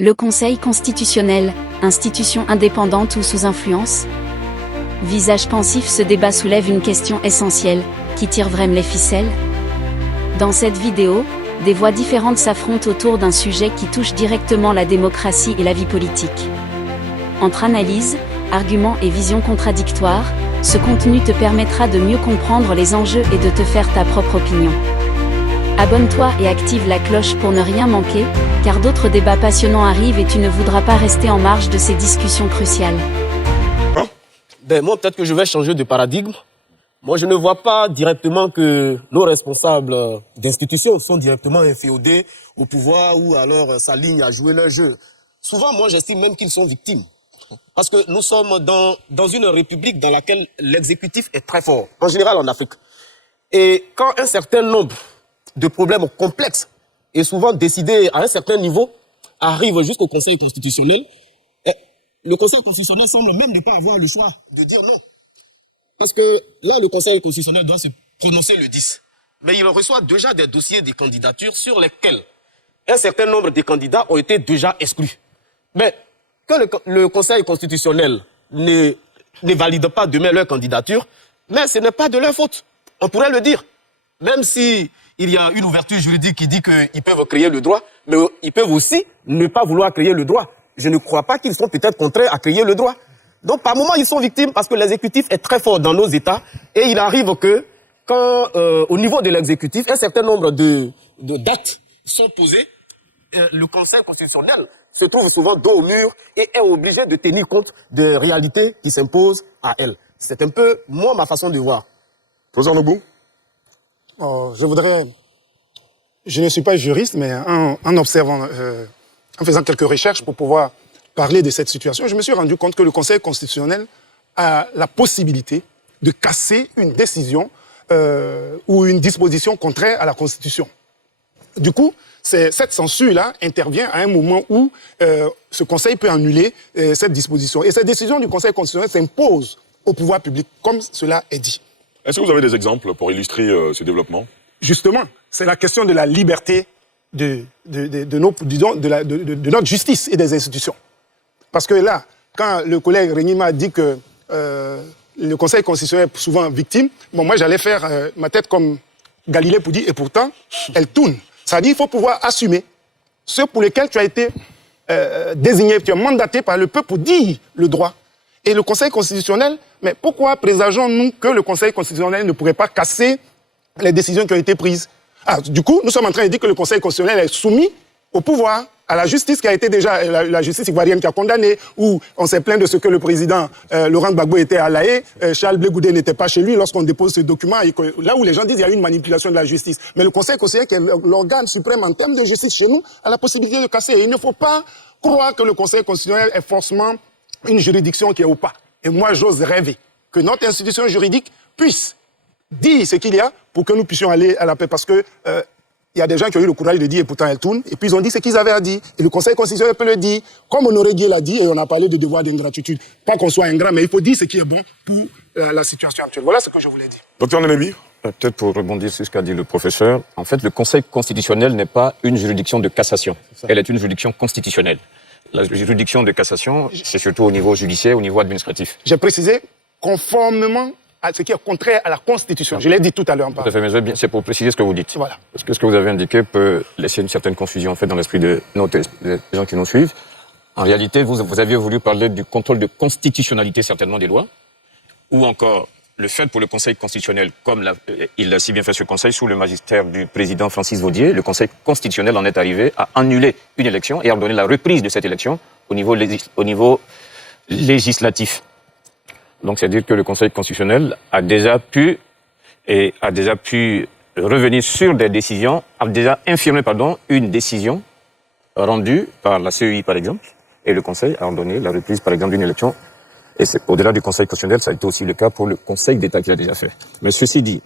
Le Conseil constitutionnel, institution indépendante ou sous influence? Visage pensif, ce débat soulève une question essentielle, qui tire vraiment les ficelles? Dans cette vidéo, des voix différentes s'affrontent autour d'un sujet qui touche directement la démocratie et la vie politique. Entre analyses, arguments et visions contradictoires, ce contenu te permettra de mieux comprendre les enjeux et de te faire ta propre opinion. Abonne-toi et active la cloche pour ne rien manquer, car d'autres débats passionnants arrivent et tu ne voudras pas rester en marge de ces discussions cruciales. Moi, peut-être que je vais changer de paradigme. Moi, je ne vois pas directement que nos responsables d'institutions sont directement inféodés au pouvoir ou alors s'alignent à jouer leur jeu. Souvent, moi, j'estime même qu'ils sont victimes. Parce que nous sommes dans une république dans laquelle l'exécutif est très fort, en général en Afrique. Et quand un certain nombre de problèmes complexes et souvent décidés à un certain niveau arrivent jusqu'au Conseil constitutionnel, le Conseil constitutionnel semble même ne pas avoir le choix de dire non. Parce que là, le Conseil constitutionnel doit se prononcer le 10. Mais il reçoit déjà des dossiers de candidatures sur lesquels un certain nombre de candidats ont été déjà exclus. Mais que le Conseil constitutionnel ne valide pas demain leur candidature, mais ce n'est pas de leur faute. On pourrait le dire. Même si il y a une ouverture juridique qui dit qu'ils peuvent créer le droit, mais ils peuvent aussi ne pas vouloir créer le droit. Je ne crois pas qu'ils sont peut-être contraints à créer le droit. Donc, par moment, ils sont victimes parce que l'exécutif est très fort dans nos États et il arrive que quand, au niveau de l'exécutif, un certain nombre d'actes sont posés, le Conseil constitutionnel se trouve souvent dos au mur et est obligé de tenir compte des réalités qui s'imposent à elle. C'est un peu, moi, ma façon de voir. Professeur Nobou? Je ne suis pas juriste, mais en observant, en faisant quelques recherches pour pouvoir parler de cette situation, je me suis rendu compte que le Conseil constitutionnel a la possibilité de casser une décision ou une disposition contraire à la Constitution. Du coup, cette censure-là intervient à un moment où ce Conseil peut annuler cette disposition. Et cette décision du Conseil constitutionnel s'impose au pouvoir public, comme cela est dit. Est-ce que vous avez des exemples pour illustrer ce développement? Justement, c'est la question de la liberté de notre justice et des institutions. Parce que là, quand le collègue Regnima dit que le Conseil constitutionnel est souvent victime, bon, moi j'allais faire ma tête comme Galilée pour dire, et pourtant, elle tourne. Ça dit qu'il faut pouvoir assumer ce pour lequel tu as été désigné, tu es mandaté par le peuple pour dire le droit. Et le Conseil constitutionnel, mais pourquoi présageons-nous que le Conseil constitutionnel ne pourrait pas casser les décisions qui ont été prises? Du coup, nous sommes en train de dire que le Conseil constitutionnel est soumis au pouvoir, à la justice qui a été déjà, la justice ivoirienne qui a condamné, où on s'est plaint de ce que le président Laurent Gbagbo était à La Haye, Charles Blé Goudé n'était pas chez lui lorsqu'on dépose ce document, et que, là où les gens disent qu'il y a eu une manipulation de la justice. Mais le Conseil constitutionnel, qui est l'organe suprême en termes de justice chez nous, a la possibilité de casser. Et il ne faut pas croire que le Conseil constitutionnel est forcément une juridiction qui est au pas. Et moi, j'ose rêver que notre institution juridique puisse dire ce qu'il y a pour que nous puissions aller à la paix. Parce que il y a des gens qui ont eu le courage de dire et pourtant elles tournent. Et puis ils ont dit ce qu'ils avaient à dire. Et le Conseil constitutionnel peut le dire. Comme Honoré Gueye l'a dit, et on a parlé de devoir d'ingratitude. Pas qu'on soit ingrat, mais il faut dire ce qui est bon pour la situation actuelle. Voilà ce que je voulais dire. Docteur Nenebi? Peut-être pour rebondir sur ce qu'a dit le professeur, en fait, le Conseil constitutionnel n'est pas une juridiction de cassation. Elle est une juridiction constitutionnelle. La juridiction de cassation, c'est surtout au niveau judiciaire, au niveau administratif. J'ai précisé conformément à ce qui est contraire à la Constitution. Je l'ai dit tout à l'heure en parlant. Tout à fait, mais c'est pour préciser ce que vous dites. Voilà. Parce que ce que vous avez indiqué peut laisser une certaine confusion en fait dans l'esprit des gens qui nous suivent. En réalité, vous aviez voulu parler du contrôle de constitutionnalité certainement des lois, ou encore le fait pour le Conseil constitutionnel, comme il l'a si bien fait ce Conseil sous le magistère du président Francis Vaudier, le Conseil constitutionnel en est arrivé à annuler une élection et à ordonner la reprise de cette élection au niveau législatif. Donc, c'est-à-dire que le Conseil constitutionnel a déjà pu revenir sur des décisions, a déjà infirmé, une décision rendue par la CEI, par exemple, et le Conseil a ordonné la reprise, par exemple, d'une élection. Et c'est au-delà du Conseil constitutionnel, ça a été aussi le cas pour le Conseil d'État qui l'a déjà fait. Mais ceci dit,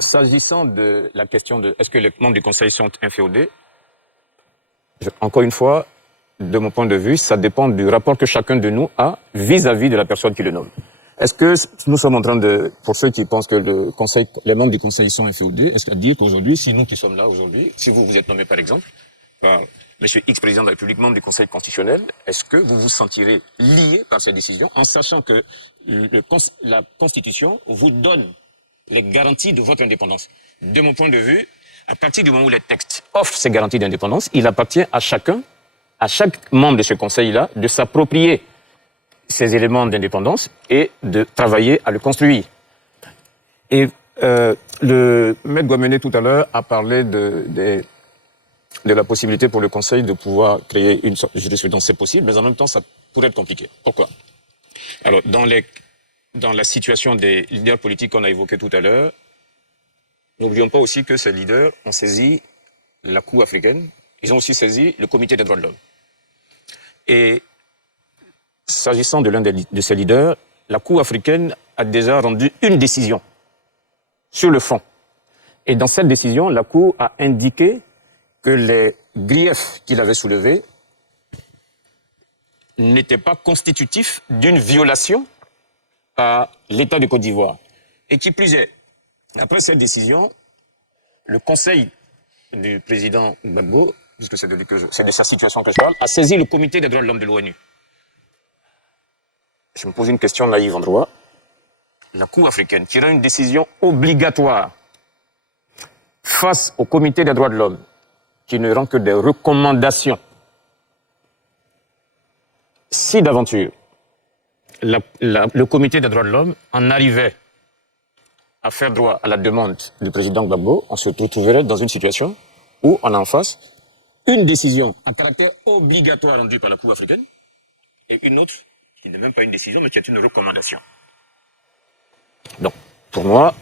s'agissant de la question de est-ce que les membres du Conseil sont inféodés, encore une fois, de mon point de vue, ça dépend du rapport que chacun de nous a vis-à-vis de la personne qui le nomme. Est-ce que nous sommes en train de, pour ceux qui pensent que les membres du Conseil sont inféodés, est-ce qu'à dire qu'aujourd'hui, si nous qui sommes là aujourd'hui, si vous êtes nommé par exemple par Monsieur X, président de la République, membre du Conseil constitutionnel, est-ce que vous vous sentirez lié par cette décision en sachant que la Constitution vous donne les garanties de votre indépendance? De mon point de vue, à partir du moment où les textes offrent ces garanties d'indépendance, il appartient à chacun, à chaque membre de ce Conseil-là, de s'approprier ces éléments d'indépendance et de travailler à le construire. Et le maître Guaméné tout à l'heure a parlé de la possibilité pour le Conseil de pouvoir créer une sorte de jurisprudence. C'est possible, mais en même temps, ça pourrait être compliqué. Pourquoi? Alors, dans la situation des leaders politiques qu'on a évoqués tout à l'heure, n'oublions pas aussi que ces leaders ont saisi la Cour africaine, ils ont aussi saisi le Comité des droits de l'homme. Et s'agissant de l'un de ces leaders, la Cour africaine a déjà rendu une décision sur le fond. Et dans cette décision, la Cour a indiqué que les griefs qu'il avait soulevés n'étaient pas constitutifs d'une violation par l'État de Côte d'Ivoire. Et qui plus est, après cette décision, le Conseil du président Gbagbo, puisque c'est de sa situation que je parle, a saisi le Comité des droits de l'homme de l'ONU. Je me pose une question naïve en droit. La Cour africaine qui rend une décision obligatoire face au Comité des droits de l'homme, qui ne rend que des recommandations. Si d'aventure, le Comité des droits de l'homme en arrivait à faire droit à la demande du président Gbagbo, on se retrouverait dans une situation où on a en face une décision à caractère obligatoire rendue par la Cour africaine et une autre qui n'est même pas une décision, mais qui est une recommandation. Donc, pour moi,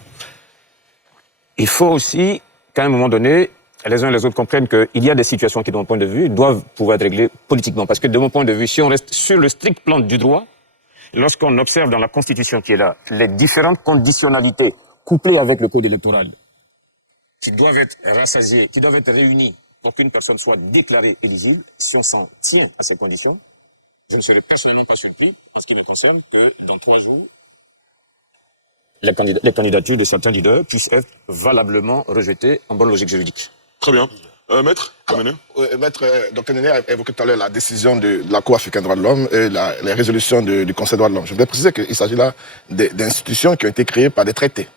il faut aussi qu'à un moment donné, les uns et les autres comprennent qu'il y a des situations qui, de mon point de vue, doivent pouvoir être réglées politiquement. Parce que, de mon point de vue, si on reste sur le strict plan du droit, lorsqu'on observe dans la Constitution qui est là, les différentes conditionnalités couplées avec le code électoral, qui doivent être rassasiées, qui doivent être réunies pour qu'une personne soit déclarée éligible, si on s'en tient à ces conditions, je ne serai personnellement pas surpris, en ce qui me concerne, que dans 3 jours, les candidatures de certains leaders puissent être valablement rejetées en bonne logique juridique. Très bien. Maître Guaméné. Maître Dr Néné a évoqué tout à l'heure la décision de la Cour africaine des droits de l'homme et les résolutions du Conseil des droits de l'homme. Je voudrais préciser qu'il s'agit là d'institutions qui ont été créées par des traités.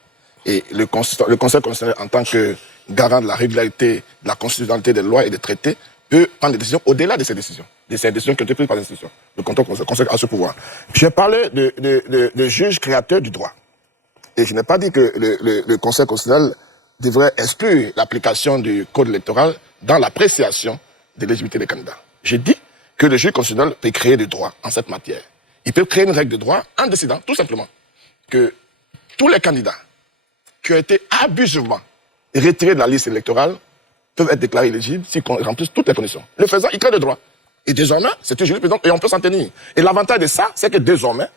Et le Conseil constitutionnel, en tant que garant de la régularité, de la constitutionnalité des lois et des traités, peut prendre des décisions au-delà de ces décisions qui ont été prises par les institutions. Le Conseil a ce pouvoir. J'ai parlé de juge créateur du droit. Et je n'ai pas dit que le Conseil constitutionnel devrait exclure l'application du code électoral dans l'appréciation de l'éligibilité des candidats. J'ai dit que le juge constitutionnel peut créer des droits en cette matière. Il peut créer une règle de droit en décidant tout simplement que tous les candidats qui ont été abusivement retirés de la liste électorale peuvent être déclarés éligibles s'ils remplissent toutes les conditions. Le faisant, il crée des droits. Et désormais, c'est une jurisprudence et on peut s'en tenir. Et l'avantage de ça, c'est que désormais,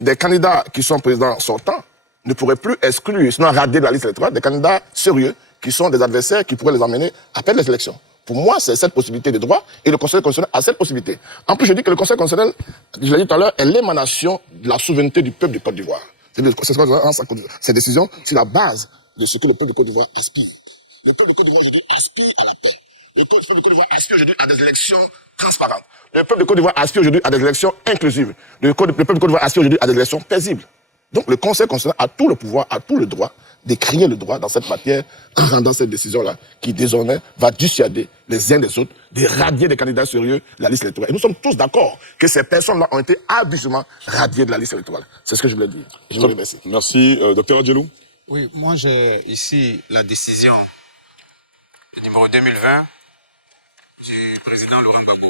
des candidats qui sont présidents sortants ne pourraient plus exclure, sinon radier de la liste électorale, des candidats sérieux qui sont des adversaires qui pourraient les emmener après les élections. Pour moi, c'est cette possibilité de droit et le Conseil constitutionnel a cette possibilité. En plus, je dis que le Conseil constitutionnel, je l'ai dit tout à l'heure, est l'émanation de la souveraineté du peuple de Côte d'Ivoire. C'est le Conseil constitutionnel ses décisions sur la base de ce que le peuple de Côte d'Ivoire aspire. Le peuple de Côte d'Ivoire aujourd'hui aspire à la paix. Le peuple de Côte d'Ivoire aspire aujourd'hui à des élections transparentes. Le peuple de Côte d'Ivoire aspire aujourd'hui à des élections inclusives. Le peuple de Côte d'Ivoire aspire aujourd'hui à des élections paisibles. Donc le Conseil constitutionnel a tout le pouvoir, a tout le droit de créer le droit dans cette matière en rendant cette décision-là qui désormais va dissuader les uns des autres de radier des candidats sérieux de la liste électorale. Et nous sommes tous d'accord que ces personnes-là ont été abusivement radiées de la liste électorale. C'est ce que je voulais dire. Je vous remercie. Merci. Docteur Adjelou. Oui, moi j'ai ici la décision numéro 2020 du président Laurent Gbagbo.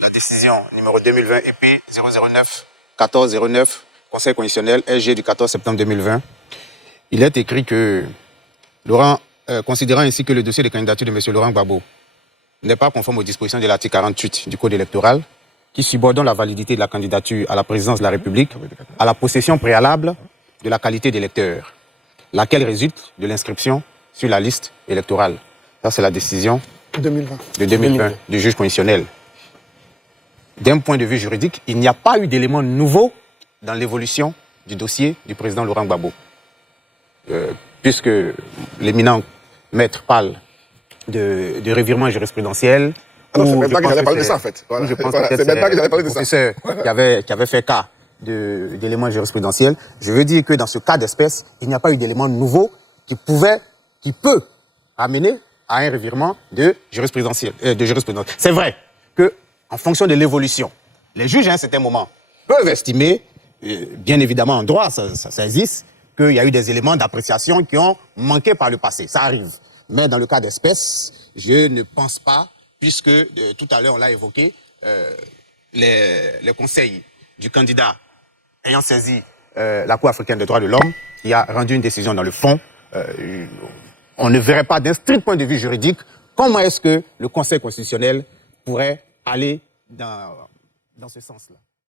La décision numéro 2020 EP 009 1409 Conseil constitutionnel SG du 14 septembre 2020. Il est écrit que Laurent, considérant ainsi que le dossier de candidature de M. Laurent Gbagbo n'est pas conforme aux dispositions de l'article 48 du Code électoral, qui subordonne la validité de la candidature à la présidence de la République à la possession préalable de la qualité d'électeur, laquelle résulte de l'inscription sur la liste électorale. Ça, c'est la décision de 2020 du juge constitutionnel. D'un point de vue juridique, il n'y a pas eu d'éléments nouveaux dans l'évolution du dossier du président Laurent Gbagbo. Puisque l'éminent maître parle de revirement jurisprudentiel, Alors, c'est Ou même je pas que pense j'allais que parler de c'est- ça, en fait. Voilà. ou je pense Voilà, que c'est même pas que j'allais parler de le ça. professeur qui avait fait cas d'éléments jurisprudentiels. Je veux dire que dans ce cas d'espèce, il n'y a pas eu d'éléments nouveaux qui peut amener à un revirement de jurisprudence. C'est vrai que, en fonction de l'évolution, les juges, à un certain moment, peuvent estimer, bien évidemment en droit, ça existe, qu'il y a eu des éléments d'appréciation qui ont manqué par le passé. Ça arrive. Mais dans le cas d'espèce, je ne pense pas, puisque tout à l'heure on l'a évoqué, les conseils du candidat ayant saisi la Cour africaine des droits de l'homme, qui a rendu une décision dans le fond, on ne verrait pas d'un strict point de vue juridique comment est-ce que le Conseil constitutionnel pourrait aller dans ce sens-là.